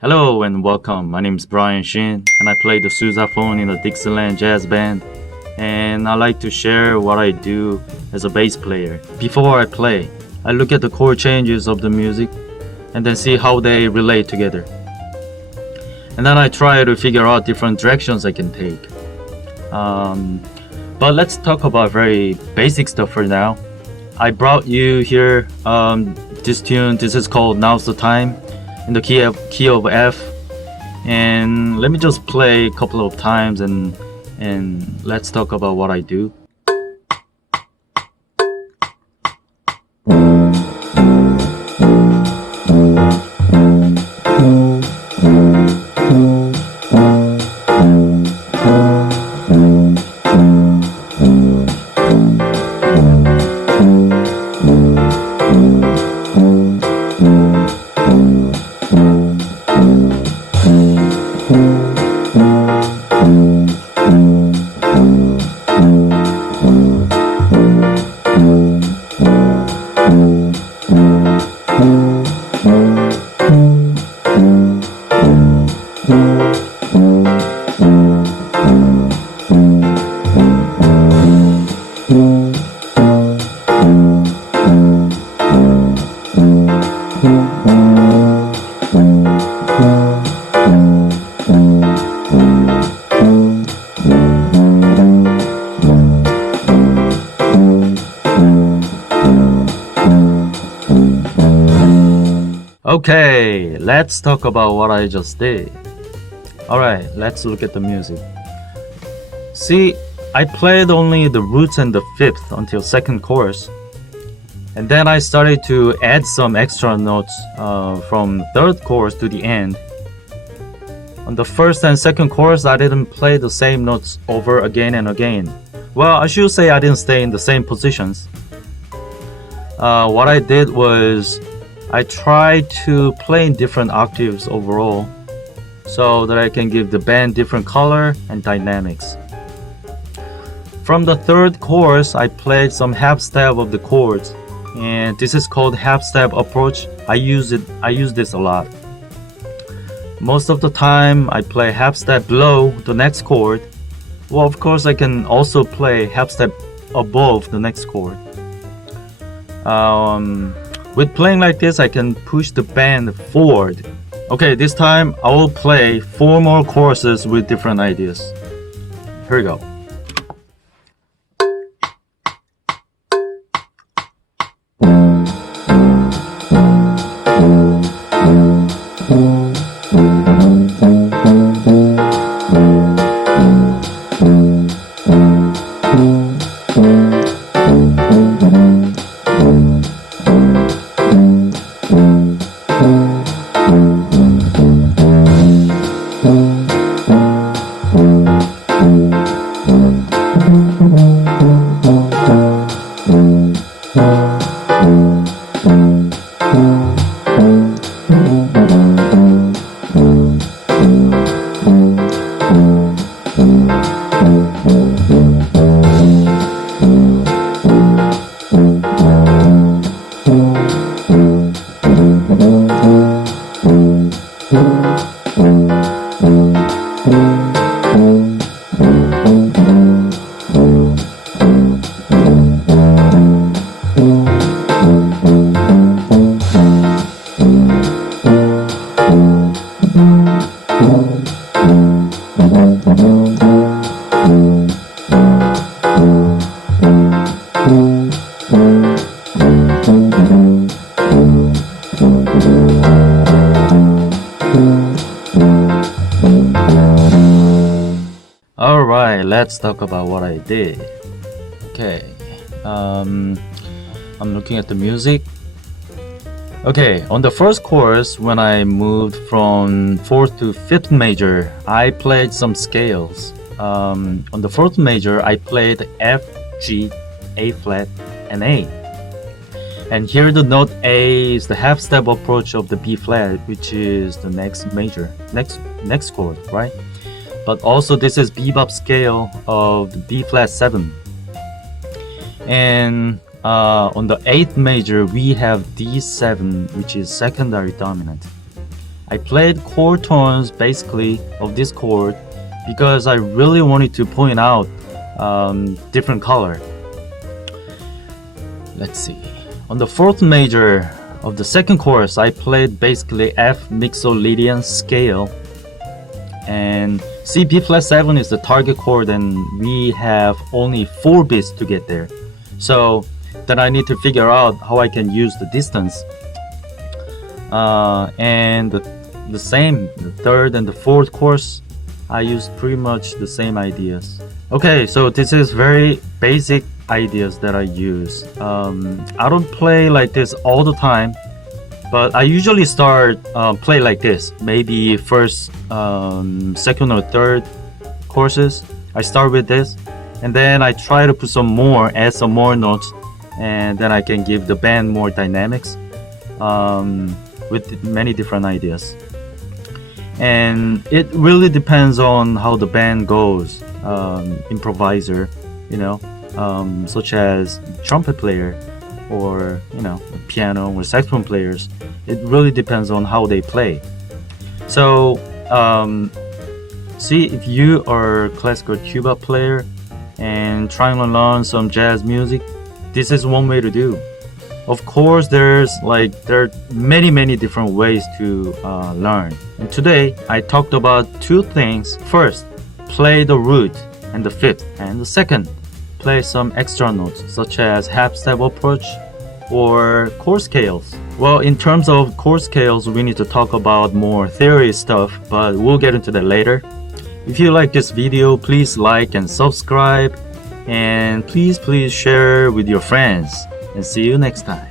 Hello and welcome. My name is Shin and I play the Sousaphone in the Dixieland Jazz Band, and I like to share what I do as a bass player. Before I play, I look at the chord changes of the music and then see how they relate together. And then I try to figure out different directions I can take. But let's talk about very basic stuff for now. I brought you here this tune. This is called Now's the Time, in the key of F, and let me just play a couple of times and let's talk about what I do. Okay, let's talk about what I just did. Alright, let's look at the music. See, I played only the roots and the fifth until second chorus, and then I started to add some extra notes from third chorus to the end. On the first and second chorus, I didn't play the same notes over again and again. Well, I should say I didn't stay in the same positions. What I did was I tried to play in different octaves overall so that I can give the band different color and dynamics. From the third chorus, I played some half step of the chords, and this is called half step approach. I use this a lot. Most of the time I play half step below the next chord. Well, of course I can also play half step above the next chord. With playing like this, I can push the band forward. Okay, this time I will play 4 more choruses with different ideas. Here we go. Alright, let's talk about what I did. Okay, I'm looking at the music. Okay, on the first chorus, when I moved from 4th to 5th major, I played some scales. On the 4th major, I played F, G, A flat, and A. And here the note A is the half step approach of the B flat, which is the next major, next chord, right? But also this is bebop scale of the B flat 7. And on the 8th major we have D7, which is secondary dominant. I played chord tones basically of this chord because I really wanted to point out different color. Let's see. On the fourth major of the second chorus, I played basically F mixolydian scale, and C B flat 7 is the target chord, and we have only 4 beats to get there. So then I need to figure out how I can use the distance. And the same, the third and the fourth chorus, I used pretty much the same ideas. Okay, so this is very basic ideas that I use. I don't play like this all the time, but I usually start play like this. Maybe first, second or third courses, I start with this, and then I try to put some more, add some more notes, and then I can give the band more dynamics with many different ideas. And it really depends on how the band goes. Improviser, you know, such as trumpet player or, you know, piano or saxophone players. It really depends on how they play. So see, if you are a classical tuba player and trying to learn some jazz music, this is one way to do. Of course, there are many different ways to learn. And today I talked about 2 things. First, play the root and the fifth, and the second, play some extra notes such as half step approach or chord scales. Well, in terms of chord scales, we need to talk about more theory stuff, but we'll get into that later. If you like this video, please like and subscribe, and please share with your friends, and see you next time.